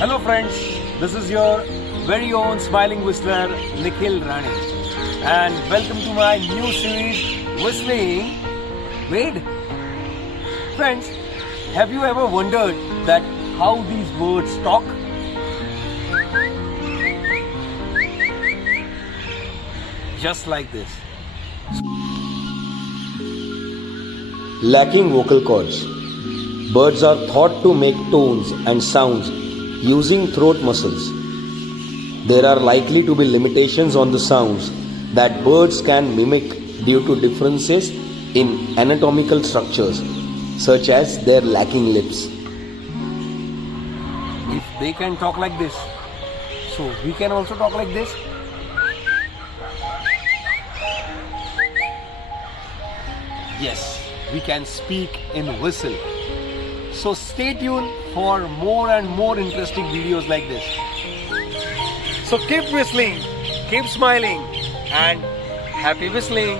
Hello friends, this is your very own smiling whistler Nikhil Rane and welcome to my new series Whistling with. Friends, have you ever wondered that how these birds talk? Just like this. Lacking vocal cords. Birds are thought to make tones and sounds using throat muscles. There are likely to be limitations on the sounds that birds can mimic due to differences in anatomical structures, such as their lacking lips. If they can talk like this, so we can also talk like this. Yes, we can speak in whistle. So stay tuned for more and more interesting videos like this. So keep whistling, keep smiling, and happy whistling.